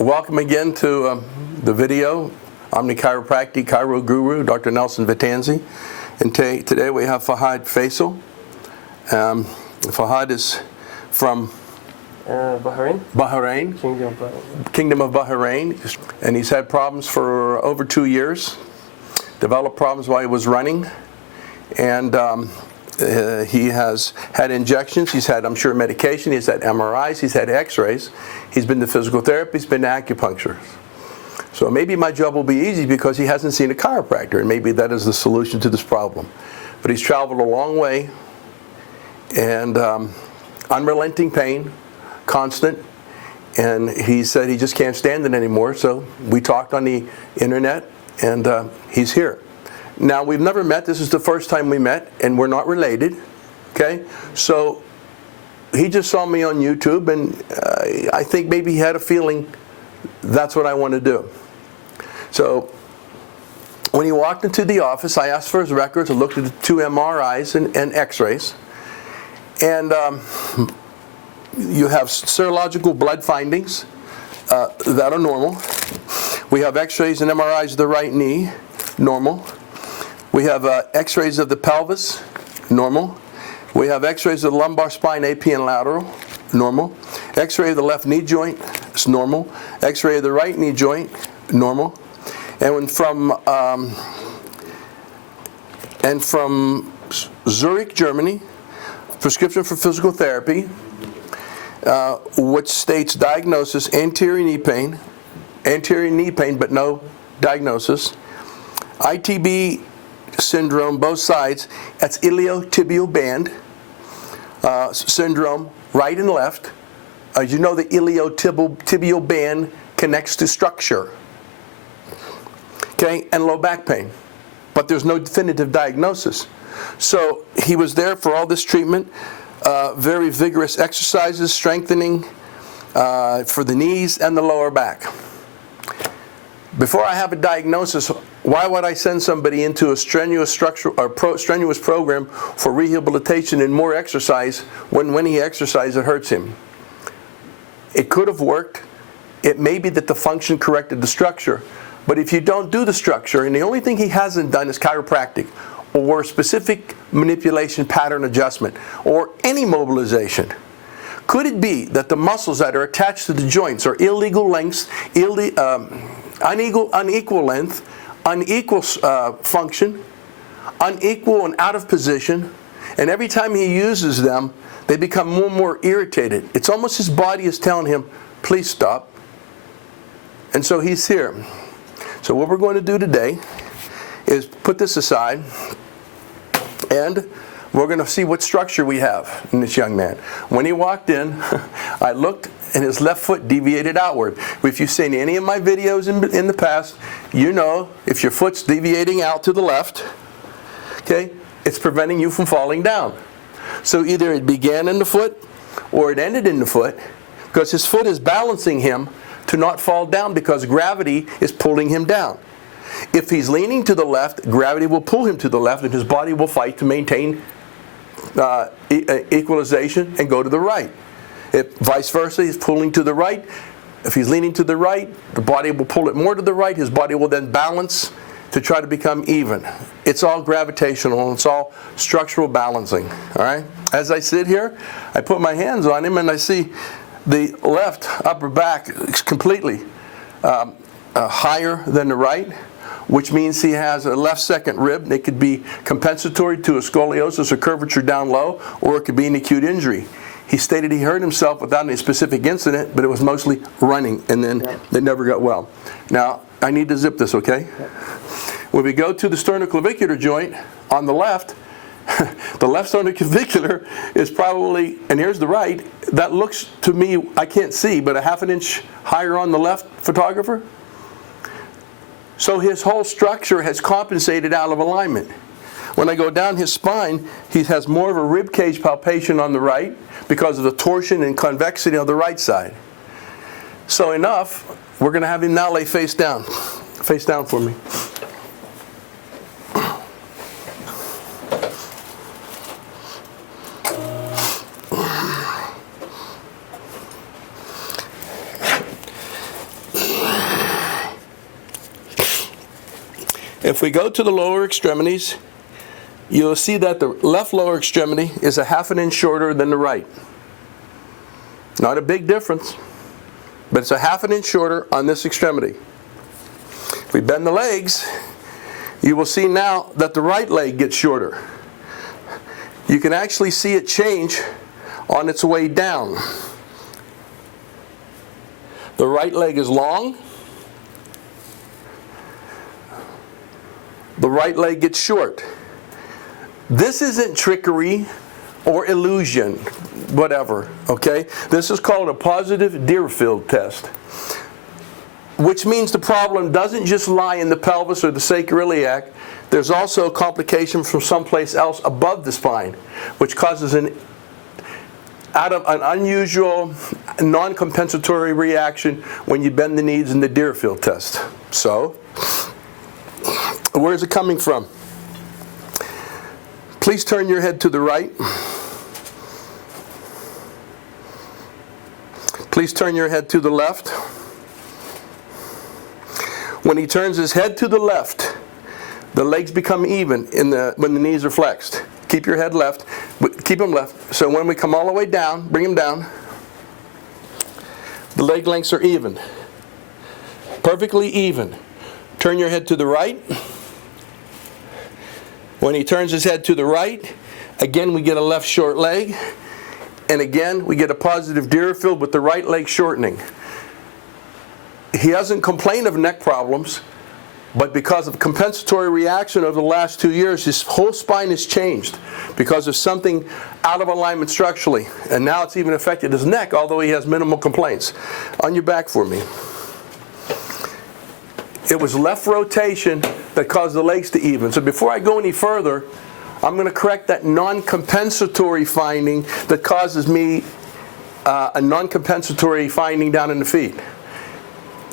Welcome again to the video. I'm the chiropractic chiro guru, Dr. Nelson Vetanze. And today we have Fahad Faisal. Fahad is from Bahrain. Bahrain. Kingdom of Bahrain. And he's had problems for over 2 years. Developed problems while he was running. And he has had injections, he's had, I'm sure, medication, he's had MRIs, he's had x-rays, he's been to physical therapy, he's been to acupuncture. So maybe my job will be easy because he hasn't seen a chiropractor, and maybe that is the solution to this problem. But he's traveled a long way, and unrelenting pain, constant, and he said he just can't stand it anymore, so we talked on the internet, and he's here. Now, we've never met. This is the first time we met, and we're not related, okay? So he just saw me on YouTube, and I think maybe he had a feeling that's what I want to do. So when he walked into the office, I asked for his records. I looked at the 2 MRIs and x-rays. And you have serological blood findings that are normal. We have x-rays and MRIs of the right knee, normal. We have x-rays of the pelvis, normal. We have x-rays of the lumbar spine, AP and lateral, normal. X-ray of the left knee joint, it's normal. X-ray of the right knee joint, normal. And from Zurich, Germany, prescription for physical therapy, which states diagnosis anterior knee pain but no diagnosis. ITB syndrome, both sides. That's iliotibial band syndrome, right and left. As you know, the iliotibial band connects to structure. Okay, and low back pain. But there's no definitive diagnosis. So he was there for all this treatment, very vigorous exercises, strengthening for the knees and the lower back. Before I have a diagnosis, why would I send somebody into a strenuous strenuous program for rehabilitation and more exercise when he exercises it hurts him? It could have worked. It may be that the function corrected the structure. But if you don't do the structure, and the only thing he hasn't done is chiropractic or specific manipulation pattern adjustment or any mobilization, could it be that the muscles that are attached to the joints are illegal lengths, unequal length, unequal function, unequal and out of position, and every time he uses them, they become more and more irritated. It's almost his body is telling him, please stop. And so he's here. So what we're going to do today is put this aside, and we're going to see what structure we have in this young man. When he walked in, I looked, and his left foot deviated outward. If you've seen any of my videos in the past, you know if your foot's deviating out to the left, okay, it's preventing you from falling down. So either it began in the foot or it ended in the foot, because his foot is balancing him to not fall down because gravity is pulling him down. If he's leaning to the left, gravity will pull him to the left, and his body will fight to maintain equalization and go to the right. If vice versa, he's pulling to the right. If he's leaning to the right, the body will pull it more to the right. His body will then balance to try to become even. It's all gravitational. It's all structural balancing. All right. As I sit here, I put my hands on him, and I see the left upper back is completely higher than the right, which means he has a left second rib. It could be compensatory to a scoliosis or curvature down low, or it could be an acute injury. He stated he hurt himself without any specific incident, but it was mostly running, and then it never got well. Now, I need to zip this, okay? When we go to the sternoclavicular joint on the left, the left sternoclavicular is probably, and here's the right, that looks to me, I can't see, but a ½ an inch higher on the left, photographer. So his whole structure has compensated out of alignment. When I go down his spine, he has more of a rib cage palpation on the right because of the torsion and convexity on the right side. So enough, we're going to have him now lay face down. Face down for me. If we go to the lower extremities, you'll see that the left lower extremity is a ½ inch shorter than the right. Not a big difference, but it's a ½ inch shorter on this extremity. If we bend the legs, you will see now that the right leg gets shorter. You can actually see it change on its way down. The right leg is long. The right leg gets short. This isn't trickery or illusion, whatever, okay? This is called a positive Deerfield test, which means the problem doesn't just lie in the pelvis or the sacroiliac. There's also a complication from someplace else above the spine, which causes an unusual, non-compensatory reaction when you bend the knees in the Deerfield test. So, where is it coming from? Please turn your head to the right. Please turn your head to the left. When he turns his head to the left, the legs become even when the knees are flexed. Keep your head left. Keep them left. So when we come all the way down, bring them down, the leg lengths are even. Perfectly even. Turn your head to the right. When he turns his head to the right, again we get a left short leg. And again, we get a positive Deerfield with the right leg shortening. He doesn't complain of neck problems, but because of compensatory reaction over the last 2 years, his whole spine has changed because of something out of alignment structurally. And now it's even affected his neck, although he has minimal complaints. On your back for me. It was left rotation that caused the legs to even. So before I go any further, I'm going to correct that non-compensatory finding that causes me a non-compensatory finding down in the feet.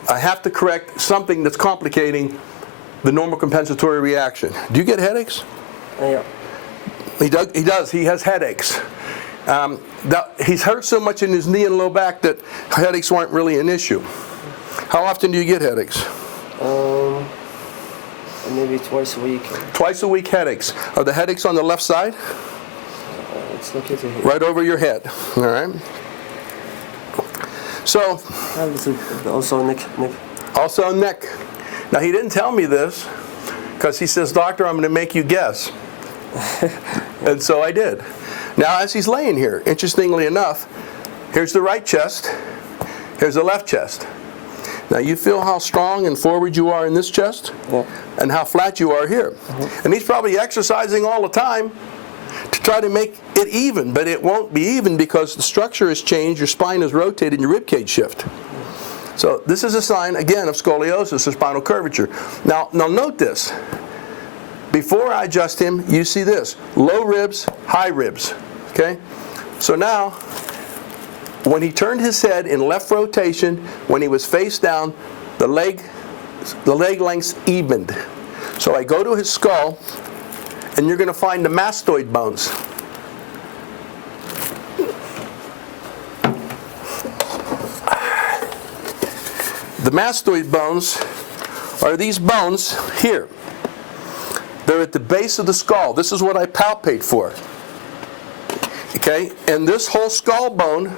I have to correct something that's complicating the normal compensatory reaction. Do you get headaches? Yeah. He does. He has headaches. He's hurt so much in his knee and low back that headaches weren't really an issue. How often do you get headaches? Maybe twice a week. Twice a week headaches. Are the headaches on the left side? It's located here. Right over your head. All right. So. Also neck. Also neck. Now he didn't tell me this because he says, "Doctor, I'm going to make you guess." And so I did. Now as he's laying here, interestingly enough, here's the right chest. Here's the left chest. Now you feel how strong and forward you are in this chest? Yeah. And how flat you are here. And he's probably exercising all the time to try to make it even, but it won't be even because the structure has changed, your spine is rotated, and your rib cage shift. So this is a sign, again, of scoliosis or spinal curvature. Now note this. Before I adjust him, you see this. Low ribs, high ribs. Okay? So now, when he turned his head in left rotation, when he was face down, the leg lengths evened. So I go to his skull, and you're going to find the mastoid bones. The mastoid bones are these bones here. They're at the base of the skull. This is what I palpate for. Okay? And this whole skull bone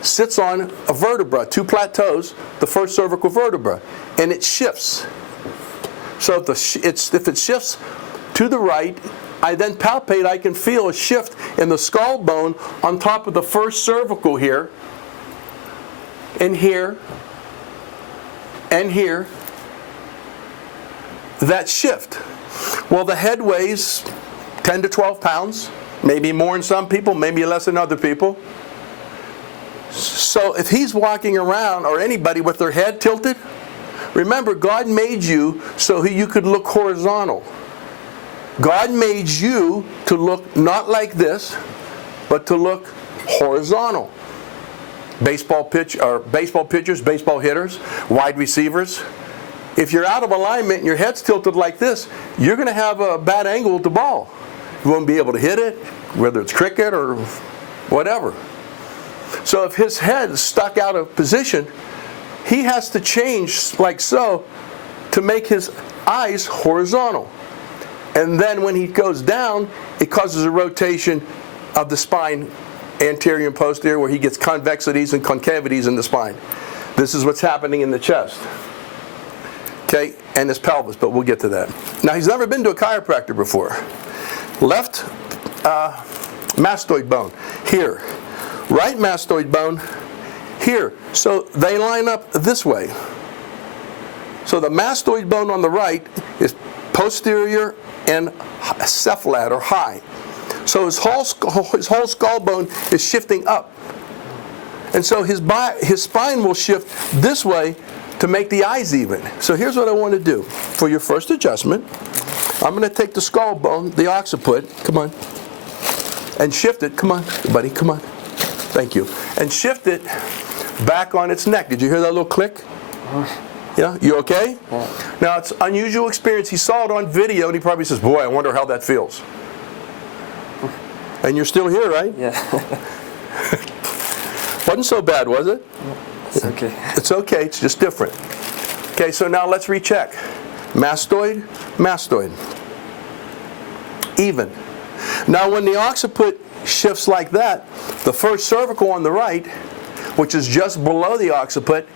sits on a vertebra, 2 plateaus, the first cervical vertebra, and it shifts. So if it shifts to the right, I then palpate, I can feel a shift in the skull bone on top of the first cervical here, and here, and here. That shift. Well, the head weighs 10 to 12 pounds, maybe more in some people, maybe less in other people. So if he's walking around, or anybody with their head tilted, remember, God made you so you could look horizontal. God made you to look not like this, but to look horizontal. Baseball pitchers, baseball hitters, wide receivers. If you're out of alignment and your head's tilted like this, you're going to have a bad angle with the ball. You won't be able to hit it, whether it's cricket or whatever. So if his head is stuck out of position, he has to change like so to make his eyes horizontal. And then when he goes down, it causes a rotation of the spine, anterior and posterior, where he gets convexities and concavities in the spine. This is what's happening in the chest. Okay, and his pelvis, but we'll get to that. Now, he's never been to a chiropractor before. Left mastoid bone here. Right mastoid bone here. So they line up this way. So the mastoid bone on the right is posterior and cephalad, or high. So his whole skull bone is shifting up. And so his spine will shift this way to make the eyes even. So here's what I want to do. For your first adjustment, I'm going to take the skull bone, the occiput, come on, and shift it. Come on, buddy, come on. Thank you. And shift it back on its neck. Did you hear that little click? Yeah, you okay? Yeah. Now, it's an unusual experience. He saw it on video, and he probably says, boy, I wonder how that feels. And you're still here, right? Yeah. Wasn't so bad, was it? It's okay. It's okay, it's just different. Okay, so now let's recheck. Mastoid, mastoid. Even. Now when the occiput shifts like that, the first cervical on the right, which is just below the occiput,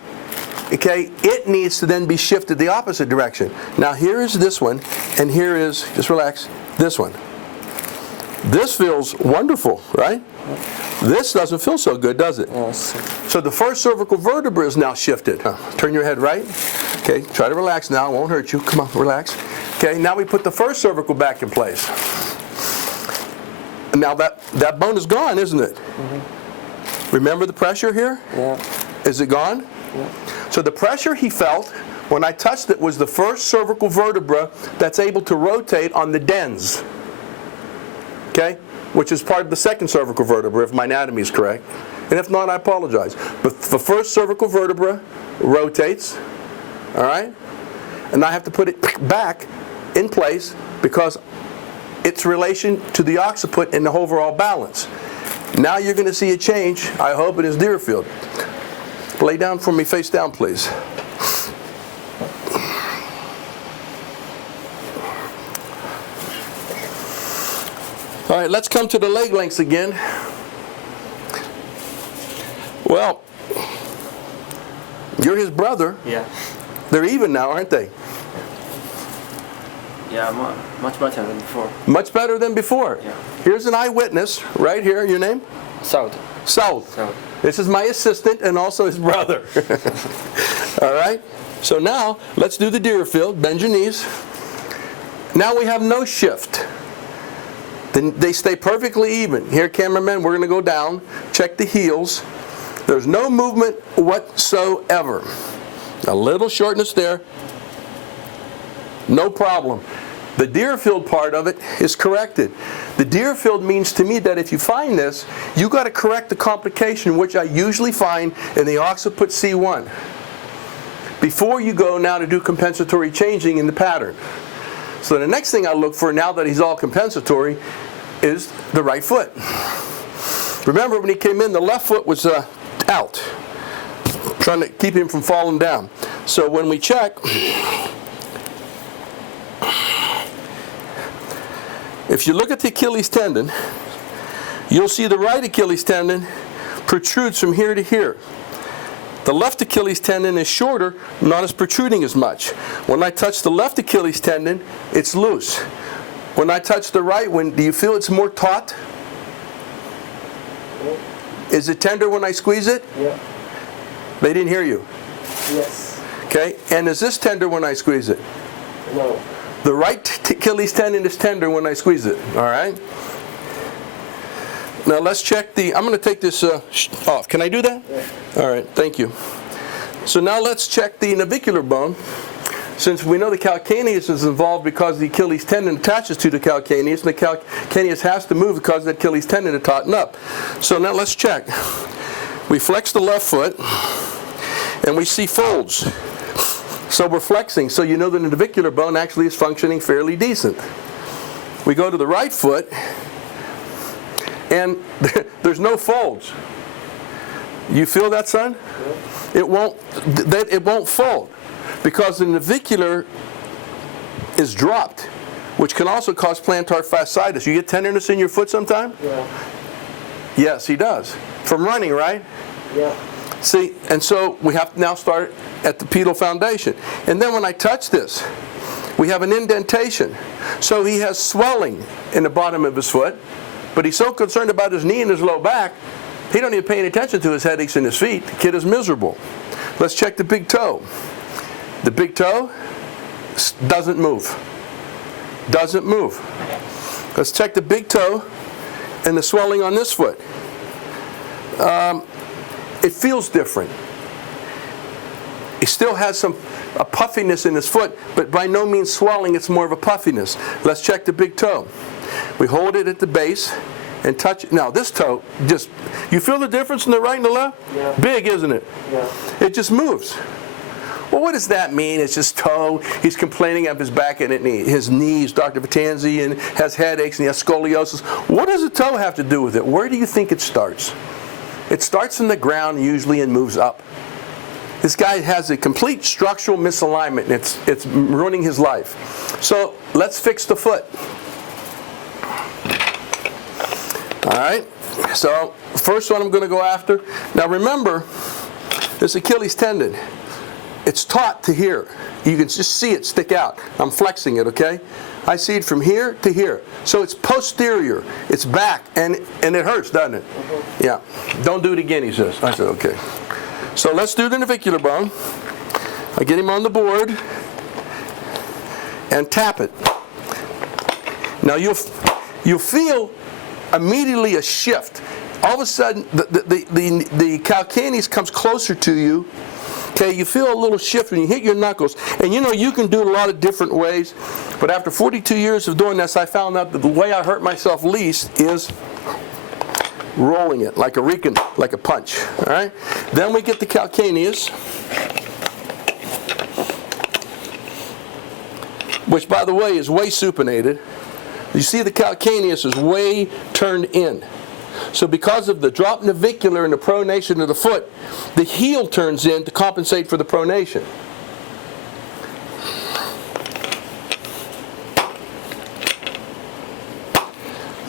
okay, it needs to then be shifted the opposite direction. Now here is this one, and here is, just relax, this one. This feels wonderful, right? This doesn't feel so good, does it? Yes. So the first cervical vertebra is now shifted. Turn your head right. Okay, try to relax now. It won't hurt you. Come on, relax. Okay, now we put the first cervical back in place. Now that bone is gone, isn't it? Mm-hmm. Remember the pressure here? Yeah. Is it gone? Yeah. So the pressure he felt when I touched it was the first cervical vertebra that's able to rotate on the dens. Okay? Which is part of the second cervical vertebra, if my anatomy is correct. And if not, I apologize. But the first cervical vertebra rotates, all right? And I have to put it back in place because its relation to the occiput and the overall balance. Now you're going to see a change. I hope it is Deerfield. Lay down for me, face down, please. All right, let's come to the leg lengths again. Well, you're his brother. Yeah. They're even now, aren't they? Yeah, much better than before. Much better than before. Yeah. Here's an eyewitness right here. Your name? South. South. South. This is my assistant and also his brother. All right? So now, let's do the Deerfield. Bend your knees. Now we have no shift. Then they stay perfectly even. Here, cameramen, we're going to go down, check the heels. There's no movement whatsoever. A little shortness there. No problem. The Deerfield part of it is corrected. The Deerfield means to me that if you find this, you got to correct the complication, which I usually find in the occiput C1, before you go now to do compensatory changing in the pattern. So the next thing I look for, now that he's all compensatory, is the right foot. Remember when he came in, the left foot was out, trying to keep him from falling down. So when we check, if you look at the Achilles tendon, you'll see the right Achilles tendon protrudes from here to here. The left Achilles tendon is shorter, not as protruding as much. When I touch the left Achilles tendon, it's loose. When I touch the right one, do you feel it's more taut? Is it tender when I squeeze it? Yeah. They didn't hear you. Yes. Okay, and is this tender when I squeeze it? No. The right Achilles tendon is tender when I squeeze it, all right? Now let's check the, I'm going to take this off. Can I do that? Yeah. All right, thank you. So now let's check the navicular bone. Since we know the calcaneus is involved because the Achilles tendon attaches to the calcaneus, and the calcaneus has to move because the Achilles tendon to tauten up. So now let's check. We flex the left foot, and we see folds. So we're flexing, so you know the navicular bone actually is functioning fairly decent. We go to the right foot, and there's no folds. You feel that, son? It won't fold because the navicular is dropped, which can also cause plantar fasciitis. You get tenderness in your foot sometime? Yeah. Yes, he does. From running, right? Yeah. See, and so we have to now start at the pedal foundation. And then when I touch this, we have an indentation. So he has swelling in the bottom of his foot, but he's so concerned about his knee and his low back, he don't even pay any attention to his headaches in his feet. The kid is miserable. Let's check the big toe. The big toe doesn't move. Doesn't move. Let's check the big toe and the swelling on this foot. It feels different. He still has a puffiness in his foot, but by no means swelling, it's more of a puffiness. Let's check the big toe. We hold it at the base and touch it. Now this toe, just, you feel the difference in the right and the left? Yeah. Big, isn't it? Yeah. It just moves. Well, what does that mean? It's just toe. He's complaining of his back and his knees, Dr. Vetanze, and has headaches and he has scoliosis. What does the toe have to do with it? Where do you think it starts? It starts in the ground usually and moves up. This guy has a complete structural misalignment and it's ruining his life. So let's fix the foot. All right, so first one I'm going to go after. Now remember, this Achilles tendon, it's taut to here. You can just see it stick out. I'm flexing it, okay? I see it from here to here. So it's posterior, it's back, and it hurts, doesn't it? Yeah, don't do it again, he says. I said, okay. So let's do the navicular bone. I get him on the board and tap it. Now you'll feel immediately a shift. All of a sudden, the calcaneus comes closer to you. Okay, you feel a little shift when you hit your knuckles. And you know, you can do it a lot of different ways. But after 42 years of doing this, I found out that the way I hurt myself least is rolling it like a punch. All right. Then we get the calcaneus, which, by the way, is way supinated. You see the calcaneus is way turned in. So because of the drop navicular and the pronation of the foot, the heel turns in to compensate for the pronation.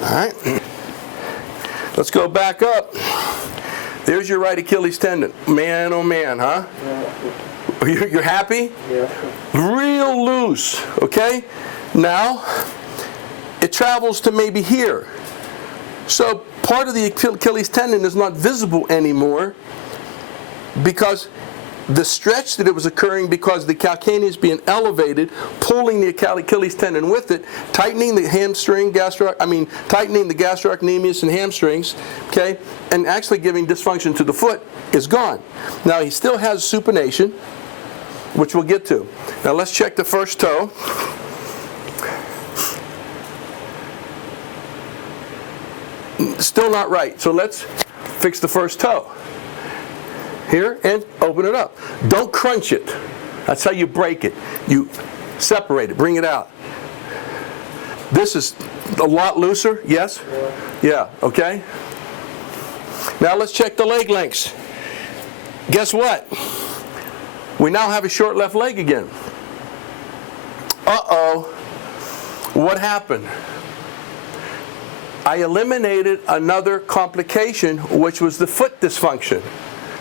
All right. Let's go back up. There's your right Achilles tendon. Man, oh man, huh? Yeah. You're happy? Yeah. Real loose, okay? Now, it travels to maybe here. So part of the Achilles tendon is not visible anymore because the stretch that it was occurring because the calcaneus being elevated, pulling the Achilles tendon with it, tightening the hamstring, tightening the gastrocnemius and hamstrings, okay, and actually giving dysfunction to the foot is gone. Now he still has supination, which we'll get to. Now let's check the first toe. Still not right. So let's fix the first toe. Here, and open it up. Don't crunch it. That's how you break it. You separate it, bring it out. This is a lot looser, yes? Yeah, okay. Now let's check the leg lengths. Guess what? We now have a short left leg again. Uh-oh. What happened? I eliminated another complication, which was the foot dysfunction.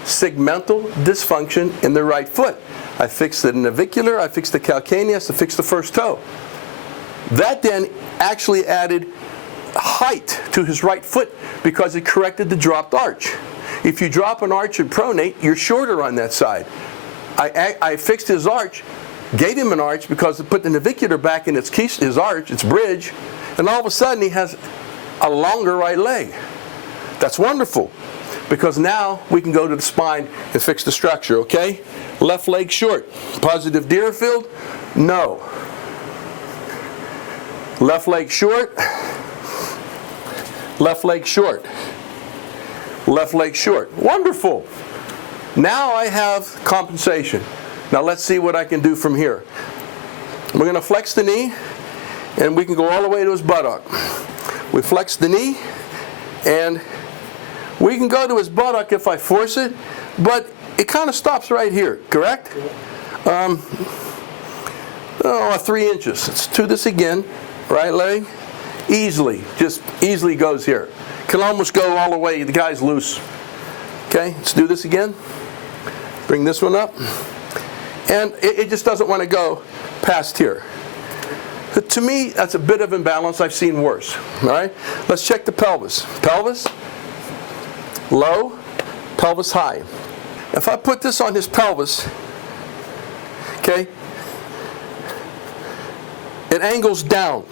Segmental dysfunction in the right foot. I fixed the navicular, I fixed the calcaneus, I fixed the first toe. That then actually added height to his right foot because it corrected the dropped arch. If you drop an arch and pronate, you're shorter on that side. I fixed his arch, gave him an arch because it put the navicular back in his arch, its bridge, and all of a sudden he has a longer right leg. That's wonderful. Because now we can go to the spine and fix the structure, okay? Left leg short. Positive Deerfield? No. Left leg short. Left leg short. Left leg short. Wonderful. Now I have compensation. Now let's see what I can do from here. We're going to flex the knee, and we can go all the way to his buttock. We flex the knee, and we can go to his buttock if I force it, but it kind of stops right here, correct? 3 inches. Let's do this again. Right leg, easily, just easily goes here. Can almost go all the way, the guy's loose. Okay, let's do this again. Bring this one up. And it just doesn't want to go past here. To me, that's a bit of imbalance. I've seen worse. All right, let's check the pelvis. Pelvis, low, pelvis high. If I put this on his pelvis, okay, it angles down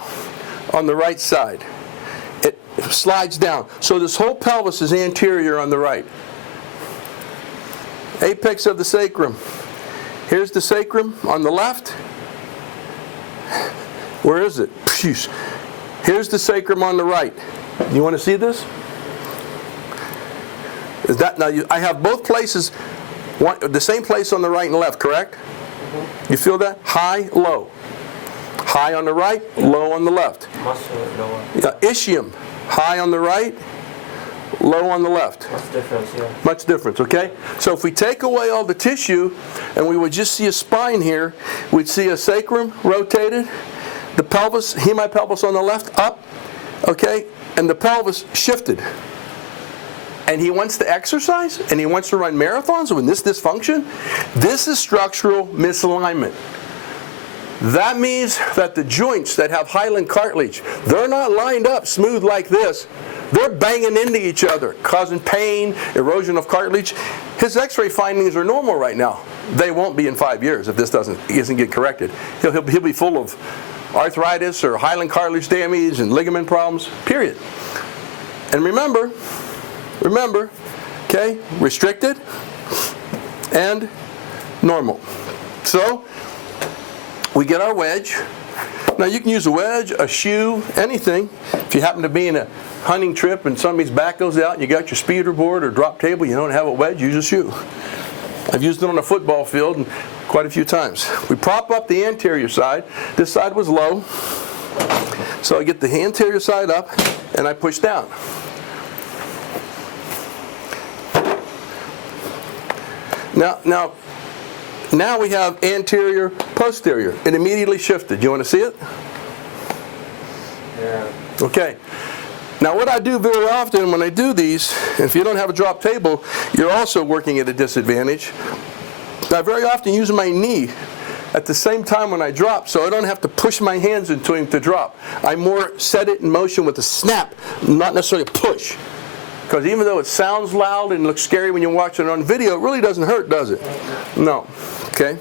on the right side. It slides down. So this whole pelvis is anterior on the right. Apex of the sacrum. Here's the sacrum on the left. Where is it? Here's the sacrum on the right. You want to see this? Is that now? I have both places, the same place on the right and left, correct? Mm-hmm. You feel that? High, low. High on the right, low on the left. Ischium, high on the right, low on the left. Much difference, yeah. Much difference, okay? So if we take away all the tissue and we would just see a spine here, we'd see a sacrum rotated, the pelvis, hemipelvis on the left, up, okay, and the pelvis shifted. And he wants to exercise and he wants to run marathons with this dysfunction. This is structural misalignment. That means that the joints that have hyaline cartilage, they're not lined up smooth like this. They're banging into each other, causing pain, erosion of cartilage. His x-ray findings are normal right now. They won't be in 5 years if this doesn't get corrected. He'll be full of arthritis or hyaline cartilage damage and ligament problems, period. And remember, okay, restricted and normal. So, we get our wedge. Now you can use a wedge, a shoe, anything. If you happen to be in a hunting trip and somebody's back goes out and you got your speeder board or drop table, you don't have a wedge, use a shoe. I've used it on a football field and quite a few times. We prop up the anterior side. This side was low. So I get the anterior side up and I push down. Now we have anterior, posterior. It immediately shifted. You want to see it? Yeah. Okay. Now what I do very often when I do these, if you don't have a drop table, you're also working at a disadvantage. I very often use my knee at the same time when I drop, so I don't have to push my hands into him to drop. I more set it in motion with a snap, not necessarily a push. Because even though it sounds loud and looks scary when you watch it on video, it really doesn't hurt, does it? No. Okay.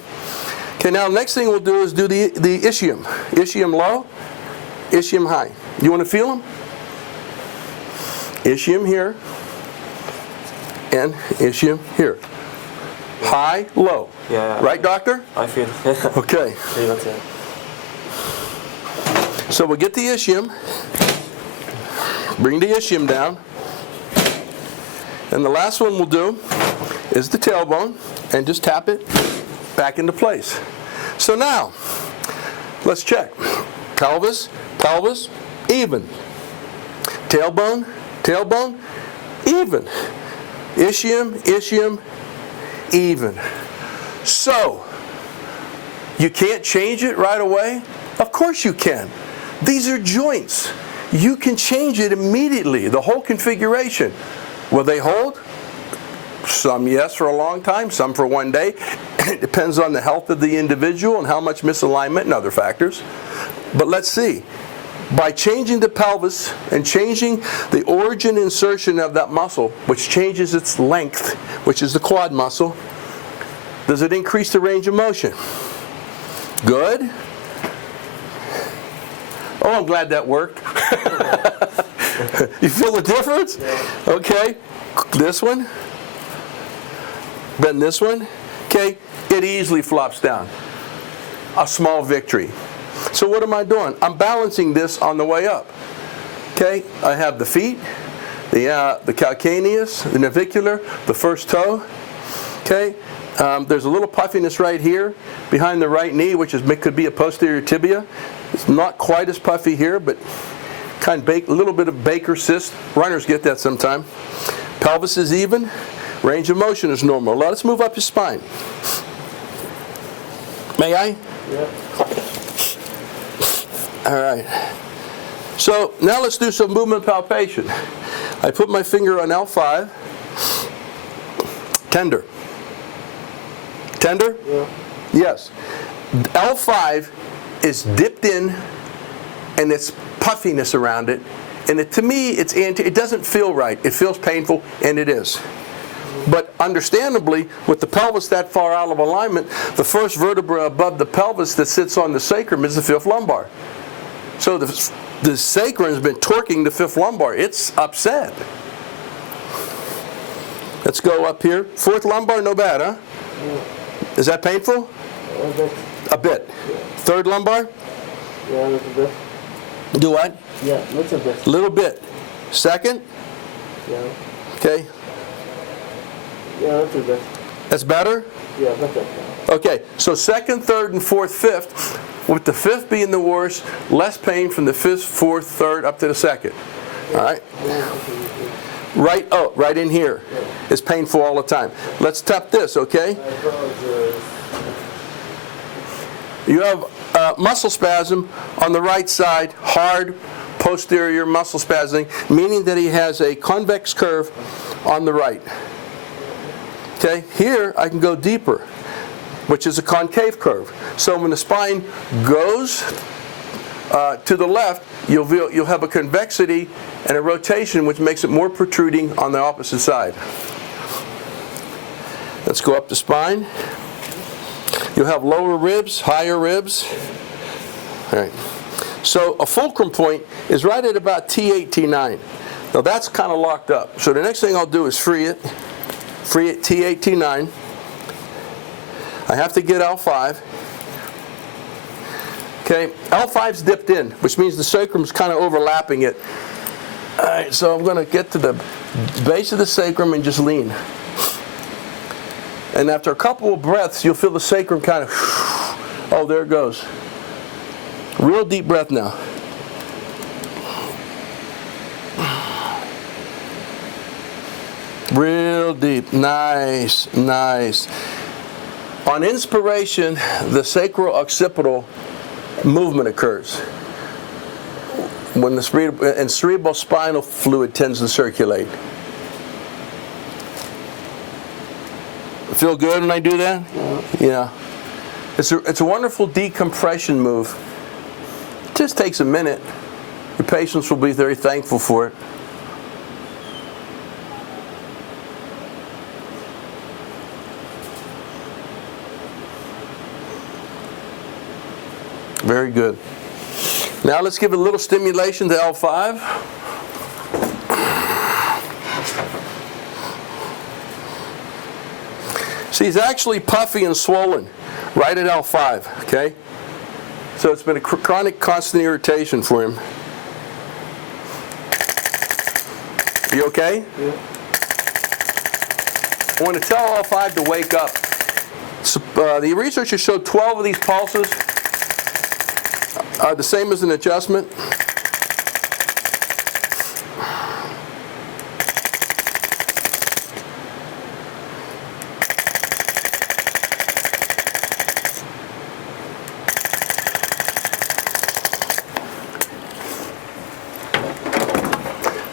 Okay, now next thing we'll do is do the ischium. Ischium low, ischium high. You want to feel them? Ischium here and ischium here. High, low. Yeah. Right, doctor? I feel. Okay. So we'll get the ischium, bring the ischium down, and the last one we'll do is the tailbone, and just tap it back into place. So now, let's check. Pelvis, pelvis, even. Tailbone, tailbone, even. Ischium, ischium, even. So, you can't change it right away? Of course you can. These are joints. You can change it immediately, the whole configuration. Will they hold? Some yes for a long time, some for one day. It depends on the health of the individual and how much misalignment and other factors. But let's see. By changing the pelvis and changing the origin insertion of that muscle, which changes its length, which is the quad muscle, does it increase the range of motion? Good. Oh, I'm glad that worked. You feel the difference? Yeah. Okay. This one. Then this one. Okay. It easily flops down. A small victory. So what am I doing? I'm balancing this on the way up. Okay. I have the feet, the calcaneus, the navicular, the first toe. Okay. There's a little puffiness right here behind the right knee, which could be a posterior tibia. It's not quite as puffy here, but kind of a little bit of Baker cyst. Runners get that sometime. Pelvis is even. Range of motion is normal. Let's move up your spine. May I? Yeah. All right. So now let's do some movement palpation. I put my finger on L5. Tender. Tender? Yeah. Yes. L5 is dipped in, and it's puffiness around it. And to me, it doesn't feel right. It feels painful, and it is. But understandably, with the pelvis that far out of alignment, the first vertebra above the pelvis that sits on the sacrum is the fifth lumbar. So the sacrum has been torquing the fifth lumbar. It's upset. Let's go up here. Fourth lumbar, no bad, huh? Yeah. Is that painful? A bit. A bit. Yeah. Third lumbar? Yeah, a little bit. Do what? Yeah, little bit. Little bit. Second? Yeah. Okay. Yeah, little bit. That's better? Yeah, better. Okay, so second, third, and fourth, fifth, with the fifth being the worst, less pain from the fifth, fourth, third, up to the second. All right? Right in here. It's painful all the time. Let's tap this, okay? You have muscle spasm on the right side, hard posterior muscle spasming, meaning that he has a convex curve on the right. Okay, here I can go deeper, which is a concave curve. So when the spine goes to the left, you'll have a convexity and a rotation, which makes it more protruding on the opposite side. Let's go up the spine. You'll have lower ribs, higher ribs. All right. So a fulcrum point is right at about T8, T9. Now that's kind of locked up. So the next thing I'll do is free it. Free at T8, T9. I have to get L5. Okay, L5's dipped in, which means the sacrum's kind of overlapping it. All right, so I'm going to get to the base of the sacrum and just lean. And after a couple of breaths, you'll feel the sacrum kind of, oh, there it goes. Real deep breath now. Real deep. Nice, nice. On inspiration, the sacro-occipital movement occurs when the cerebral spinal fluid tends to circulate. Feel good when I do that? Yeah. It's a wonderful decompression move. It just takes a minute. Your patients will be very thankful for it. Very good. Now let's give a little stimulation to L5. See, he's actually puffy and swollen right at L5, okay? So it's been a chronic constant irritation for him. You okay? Yeah. I want to tell L5 to wake up. So, the researchers showed 12 of these pulses are the same as an adjustment.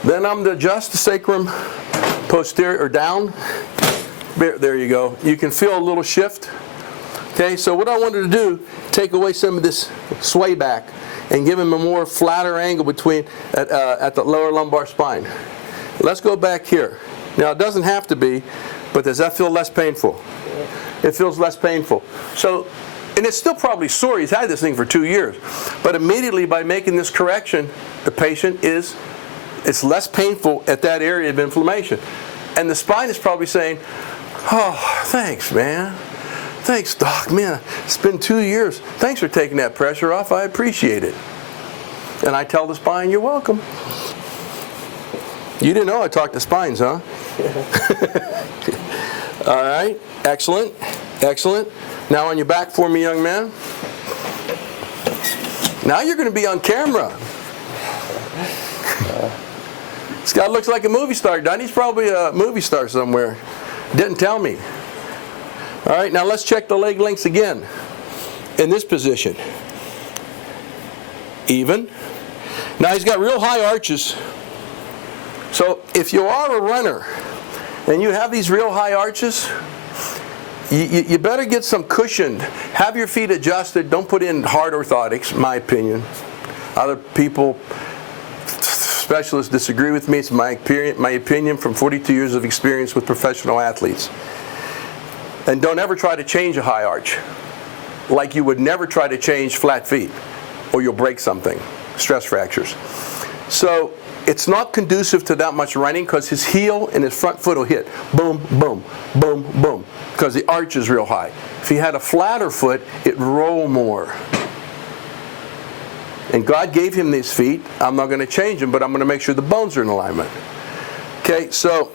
Then I'm to adjust the sacrum posterior or down. There you go. You can feel a little shift. Okay, so what I wanted to do, take away some of this sway back and give him a more flatter angle between at the lower lumbar spine. Let's go back here. Now it doesn't have to be, but does that feel less painful? It feels less painful. So, and it's still probably sore. He's had this thing for 2 years. But immediately by making this correction, the patient it's less painful at that area of inflammation. And the spine is probably saying, oh, thanks, man. Thanks, doc. Man, it's been 2 years. Thanks for taking that pressure off. I appreciate it. And I tell the spine, you're welcome. You didn't know I talked to spines, huh? All right. Excellent. Excellent. Now on your back for me, young man. Now you're going to be on camera. This guy looks like a movie star, doesn't he? He's probably a movie star somewhere. Didn't tell me. All right, now let's check the leg lengths again in this position. even. Now he's got real high arches. So if you are a runner and you have these real high arches, you better get some cushion. Have your feet adjusted. Don't put in hard orthotics, my opinion. Other people, specialists, disagree with me. It's my opinion from 42 years of experience with professional athletes. And don't ever try to change a high arch, like you would never try to change flat feet, or you'll break something, stress fractures. So it's not conducive to that much running because his heel and his front foot will hit boom, boom, boom, boom, because the arch is real high. If he had a flatter foot, it'd roll more. And God gave him these feet. I'm not going to change them, but I'm going to make sure the bones are in alignment. Okay, so,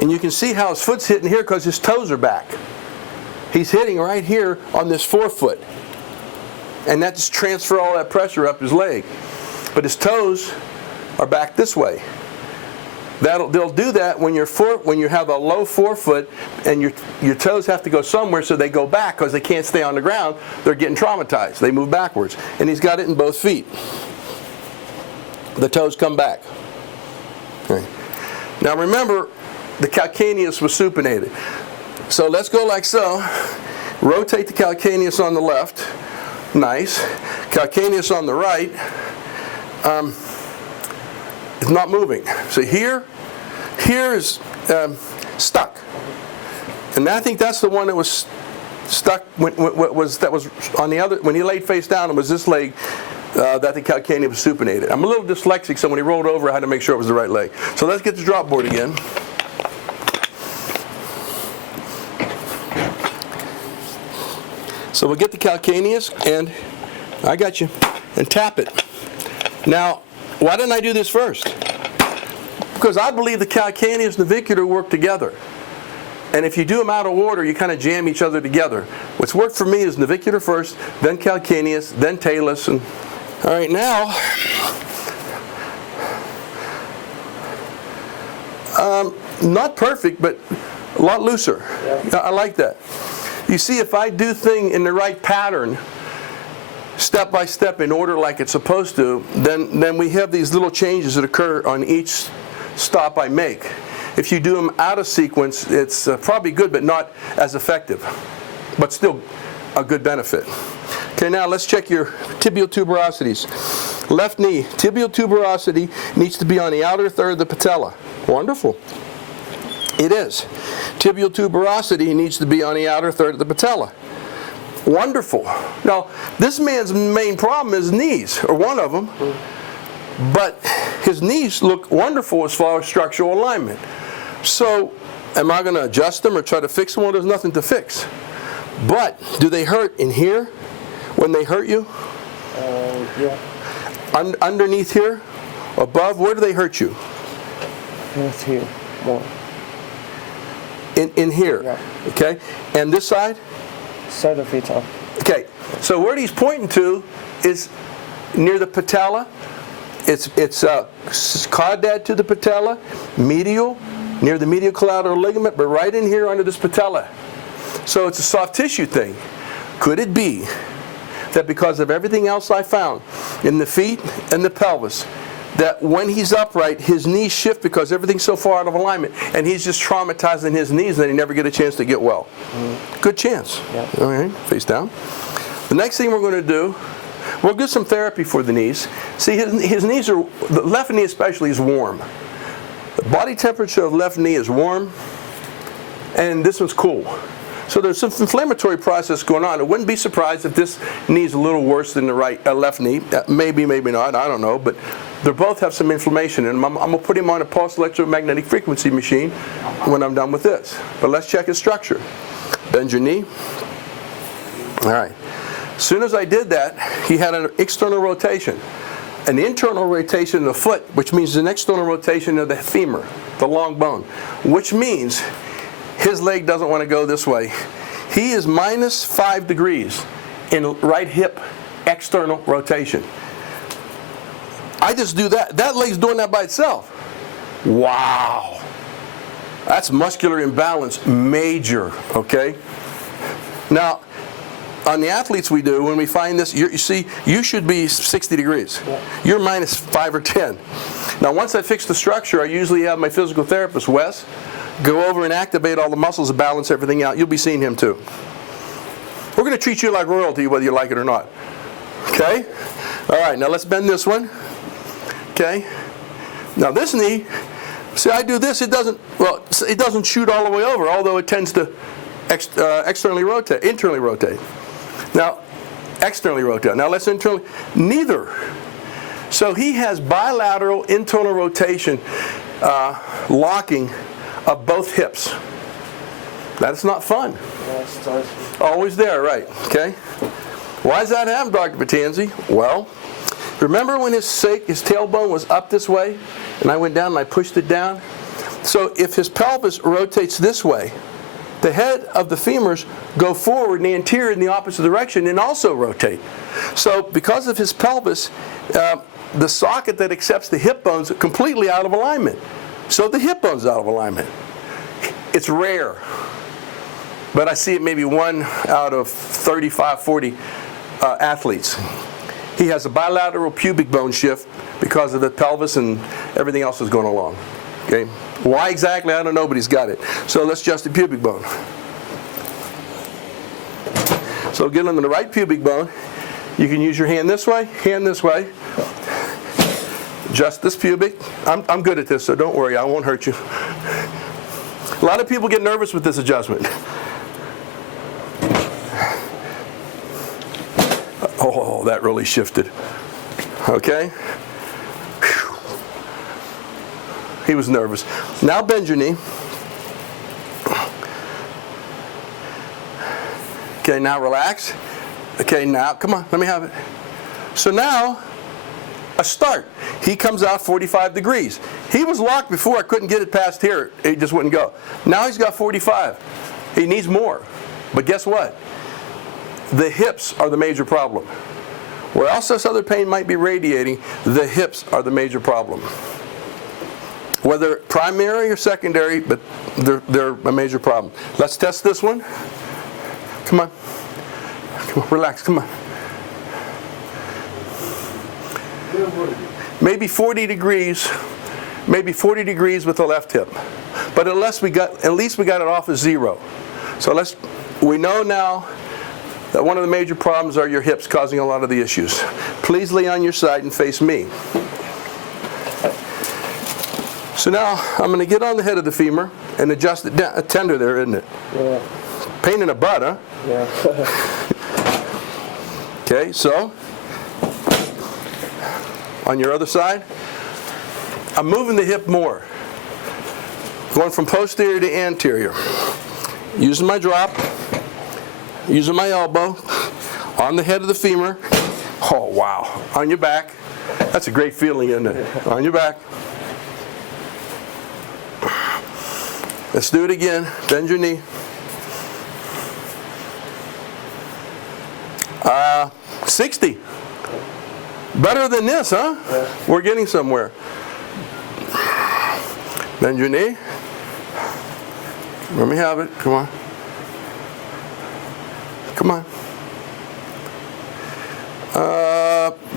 and you can see how his foot's hitting here because his toes are back. He's hitting right here on this forefoot. And that just transfer all that pressure up his leg. But his toes are back this way. They'll do that when you have a low forefoot and your toes have to go somewhere, so they go back because they can't stay on the ground. They're getting traumatized. They move backwards. And he's got it in both feet. The toes come back. Okay. Now remember, the calcaneus was supinated. So let's go like so. Rotate the calcaneus on the left. Nice. Calcaneus on the right. It's not moving. So here is stuck, and I think that's the one that was stuck when on the other. When he laid face down, it was this leg that the calcaneus was supinated. I'm a little dyslexic, so when he rolled over, I had to make sure it was the right leg. So let's get the drop board again. So we'll get the calcaneus, and I got you, and tap it. Now, why didn't I do this first? Because I believe the calcaneus and navicular work together. And if you do them out of order, you kind of jam each other together. What's worked for me is navicular first, then calcaneus, then talus. And all right, now, not perfect, but a lot looser. Yeah. I like that. You see, if I do thing in the right pattern, step by step in order like it's supposed to, then we have these little changes that occur on each stop I make. If you do them out of sequence, it's probably good but not as effective, but still a good benefit. Okay, now let's check your tibial tuberosities. Left knee, tibial tuberosity needs to be on the outer third of the patella. Wonderful. It is. Tibial tuberosity needs to be on the outer third of the patella. Wonderful. Now, this man's main problem is knees, or one of them, but his knees look wonderful as far as structural alignment. So, am I going to adjust them or try to fix them? Well, there's nothing to fix. But, do they hurt in here when they hurt you? Yeah. Underneath here? Above? Where do they hurt you? It's here. More. In here? Yeah. Okay. And this side? Side of it up. Okay. So where he's pointing to is near the patella. It's caudate to the patella, medial, near the medial collateral ligament, but right in here under this patella. So it's a soft tissue thing. Could it be that because of everything else I found in the feet and the pelvis, that when he's upright, his knees shift because everything's so far out of alignment, and he's just traumatizing his knees, and he never get a chance to get well? Good chance. Yeah. All right, face down. The next thing we're going to do, we'll do some therapy for the knees. See, his knees are, the left knee especially, is warm. The body temperature of left knee is warm, and this one's cool. So there's some inflammatory process going on. I wouldn't be surprised if this knee is a little worse than the left knee. Maybe, maybe not. I don't know. But they both have some inflammation in them. I'm going to put him on a pulse electromagnetic frequency machine when I'm done with this. But let's check his structure. Bend your knee. All right. As soon as I did that, he had an external rotation. An internal rotation of the foot, which means an external rotation of the femur, the long bone, which means his leg doesn't want to go this way. He is minus 5 degrees in right hip external rotation. I just do that. That leg's doing that by itself. Wow. That's muscular imbalance major, okay? Now, on the athletes we do, when we find this, you see, you should be 60 degrees. Yeah. You're minus 5 or 10. Now, once I fix the structure, I usually have my physical therapist, Wes, go over and activate all the muscles to balance everything out. You'll be seeing him too. We're going to treat you like royalty, whether you like it or not. Okay? All right, now let's bend this one. Okay? Now this knee, see, I do this, it doesn't shoot all the way over, although it tends to internally rotate. Now, externally rotate. Now let's internally, neither. So he has bilateral internal rotation locking of both hips. That's not fun. Always there, right, okay? Why does that happen, Dr. Vetanze? Well, remember when his tailbone was up this way, and I went down and I pushed it down? So if his pelvis rotates this way, the head of the femurs go forward and the anterior in the opposite direction and also rotate. So because of his pelvis, the socket that accepts the hip bones is completely out of alignment. So the hip bone's out of alignment. It's rare, but I see it maybe 1 out of 35, 40 athletes. He has a bilateral pubic bone shift because of the pelvis and everything else is going along. Okay? Why exactly, I don't know, but he's got it. So let's adjust the pubic bone. So get him in the right pubic bone. You can use your hand this way. Adjust this pubic. I'm good at this, so don't worry, I won't hurt you. A lot of people get nervous with this adjustment. Oh, that really shifted. Okay? Whew. He was nervous. Now bend your knee. Okay, now relax. Okay, now, come on, let me have it. So now, a start. He comes out 45 degrees. He was locked before, I couldn't get it past here. It just wouldn't go. Now he's got 45. He needs more. But guess what? The hips are the major problem. Where else this other pain might be radiating, the hips are the major problem. Whether primary or secondary, but they're a major problem. Let's test this one. Come on. Come on, relax, come on. Maybe 40 degrees with the left hip. But at least we got it off of 0. So we know now that one of the major problems are your hips causing a lot of the issues. Please lay on your side and face me. So now I'm going to get on the head of the femur and adjust it down. Tender there, isn't it? Yeah. Pain in the butt, huh? Yeah. Okay, so on your other side, I'm moving the hip more. Going from posterior to anterior. Using my drop, using my elbow, on the head of the femur. Oh, wow. On your back. That's a great feeling, isn't it? On your back. Let's do it again. Bend your knee. 60. Better than this, huh? Yeah. We're getting somewhere. Bend your knee. Let me have it. Come on. Come on.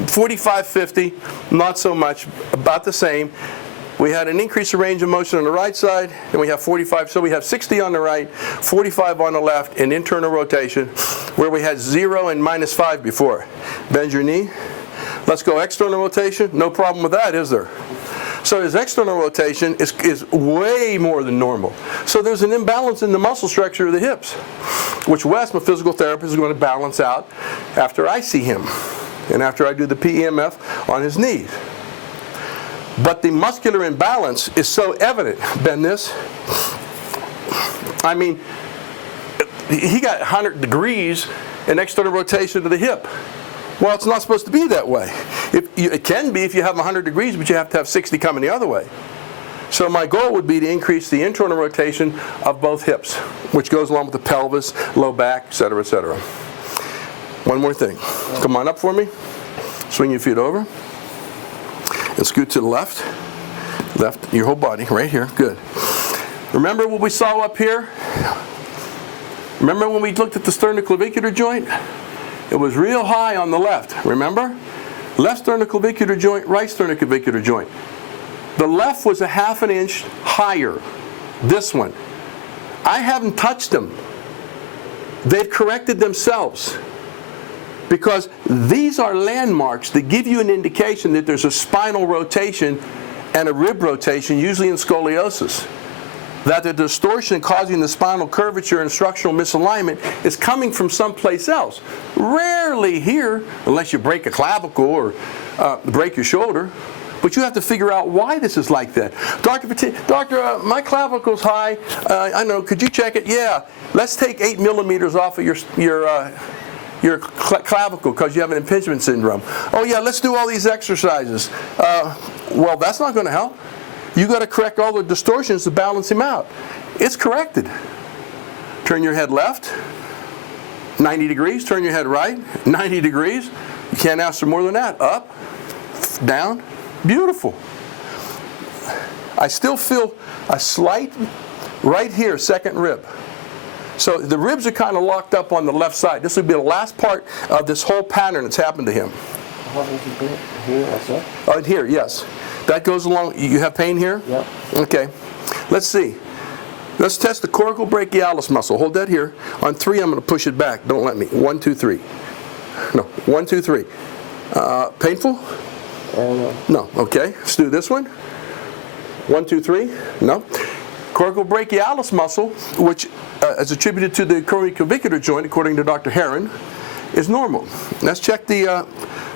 45, 50, not so much, about the same. We had an increase of range of motion on the right side, and we have 45, so we have 60 on the right, 45 on the left, in internal rotation, where we had 0 and -5 before. Bend your knee. Let's go external rotation. No problem with that, is there? So his external rotation is way more than normal. So there's an imbalance in the muscle structure of the hips, which Wes, my physical therapist, is going to balance out after I see him and after I do the PEMF on his knees. But the muscular imbalance is so evident. Bend this. I mean, he got 100 degrees in external rotation of the hip. Well, it's not supposed to be that way. It can be if you have 100 degrees, but you have to have 60 coming the other way. So my goal would be to increase the internal rotation of both hips, which goes along with the pelvis, low back, et cetera, et cetera. One more thing. Come on up for me. Swing your feet over. And scoot to the left. Left, your whole body, right here. Good. Remember what we saw up here? Remember when we looked at the sternoclavicular joint? It was real high on the left, remember? Left sternoclavicular joint, right sternoclavicular joint. The left was a ½ inch higher. This one. I haven't touched them. They've corrected themselves. Because these are landmarks that give you an indication that there's a spinal rotation and a rib rotation, usually in scoliosis. That the distortion causing the spinal curvature and structural misalignment is coming from someplace else. Rarely here, unless you break a clavicle or break your shoulder. But you have to figure out why this is like that. Doctor, my clavicle's high. I know, could you check it? Yeah. Let's take 8 millimeters off of your clavicle because you have an impingement syndrome. Oh yeah, let's do all these exercises. Well, that's not going to help. You got to correct all the distortions to balance him out. It's corrected. Turn your head left, 90 degrees. Turn your head right, 90 degrees. You can't ask for more than that. Up, down, beautiful. I still feel a slight, right here, second rib. So the ribs are kind of locked up on the left side. This would be the last part of this whole pattern that's happened to him. How did you do it? Here also? Here, yes. That goes along. You have pain here? Yeah. Okay. Let's see. Let's test the coracobrachialis muscle. Hold that here. On 3, I'm going to push it back. Don't let me. 1, 2, 3. No. 1, 2, 3. Painful? No. No. Okay. Let's do this one. 1, 2, 3. No. Coracobrachialis muscle, which is attributed to the coracobrachialis joint, according to Dr. Heron, is normal. Let's check the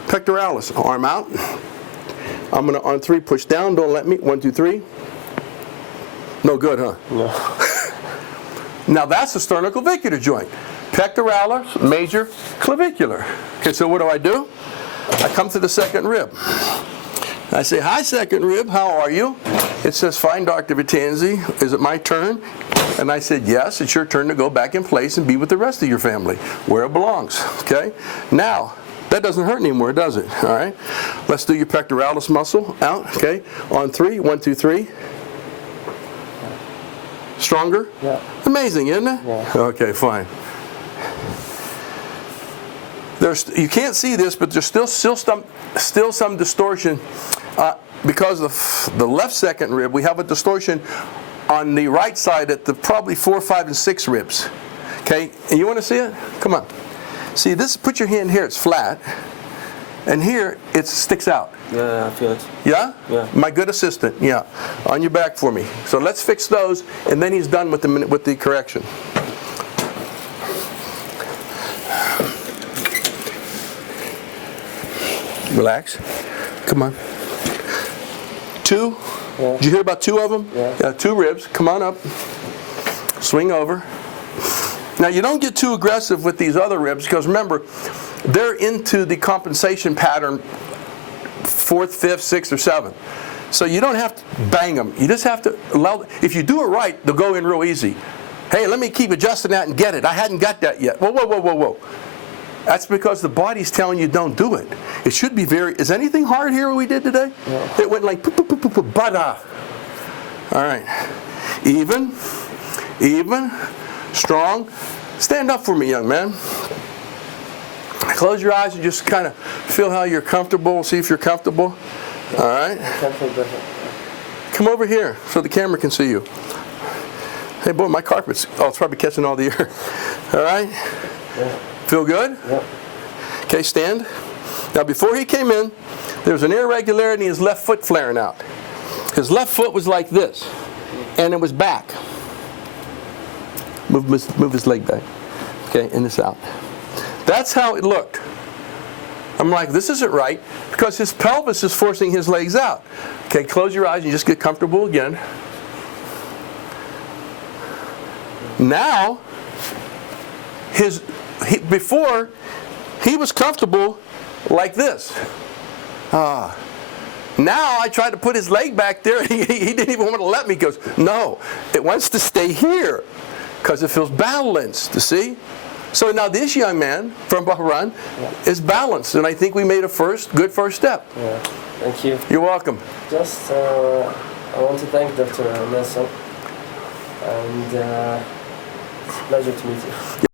pectoralis. Arm out. I'm going to, on 3, push down. Don't let me. 1, 2, 3. No good, huh? No. Now that's the sternoclavicular joint. Pectoralis, major, clavicular. Okay, so what do? I come to the second rib. I say, hi, second rib, how are you? It says, fine, Dr. Vetanze. Is it my turn? And I said, yes, it's your turn to go back in place and be with the rest of your family, where it belongs. Okay? Now, that doesn't hurt anymore, does it? All right? Let's do your pectoralis muscle. Out. Okay? On 3. 1, 2, 3. Stronger? Yeah. Amazing, isn't it? Yeah. Okay, fine. You can't see this, but there's still some distortion because of the left second rib. We have a distortion on the right side at the probably 4, 5, and 6 ribs. Okay, and you want to see it? Come on. See this? Put your hand here. It's flat, and here it sticks out. Yeah, I feel it. Yeah? Yeah. My good assistant. Yeah. On your back for me. So let's fix those, and then he's done with the correction. Relax. Come on. 2. Yeah. Did you hear about 2 of them? Yeah. 2 ribs. Come on up. Swing over. Now you don't get too aggressive with these other ribs because remember, they're into the compensation pattern 4th, 5th, 6th, or 7th. So you don't have to bang them. You just have to allow. If you do it right, they'll go in real easy. Hey, let me keep adjusting that and get it. I hadn't got that yet. Whoa, whoa, whoa, whoa, whoa. That's because the body's telling you don't do it. It should be very. Is anything hard here what we did today? No. It went like bada. All right. Even, strong. Stand up for me, young man. Close your eyes and just kind of feel how you're comfortable. See if you're comfortable. All right. Can't feel better. Come over here so the camera can see you. Hey, boy, my carpet's. Oh, it's probably catching all the air. All right. Yeah. Feel good? Yep. Okay, stand. Now, before he came in, there was an irregularity in his left foot flaring out. His left foot was like this, and it was back. Move his leg back. Okay, and this out. That's how it looked. I'm like, this isn't right, because his pelvis is forcing his legs out. Okay, close your eyes and just get comfortable again. Now, before, he was comfortable like this. Now I tried to put his leg back there. He didn't even want to let me. He goes, no, it wants to stay here because it feels balanced, you see? So now this young man from Bahrain is balanced, and I think we made a good first step. Yeah. Thank you. You're welcome. Just, I want to thank Dr. Nelson, and it's a pleasure to meet you.